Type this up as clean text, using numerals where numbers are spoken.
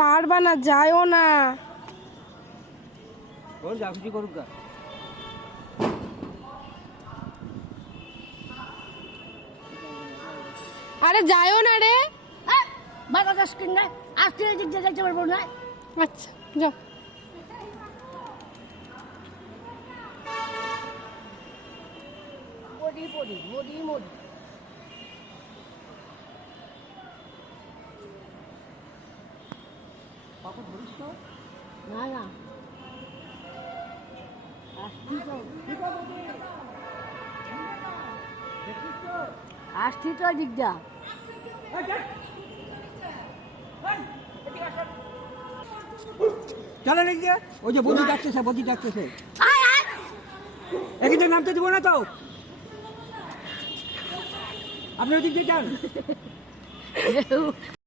পারবা না, যায়ও না। আরে যায়ও না রে। আচ্ছা যাও। না না আসছি তো দিকটা চলে লিখছে ওই যে বদি ডাকতেছে এখানে নামতে দেবো না তো। আপনি ওদিক দিয়ে যান।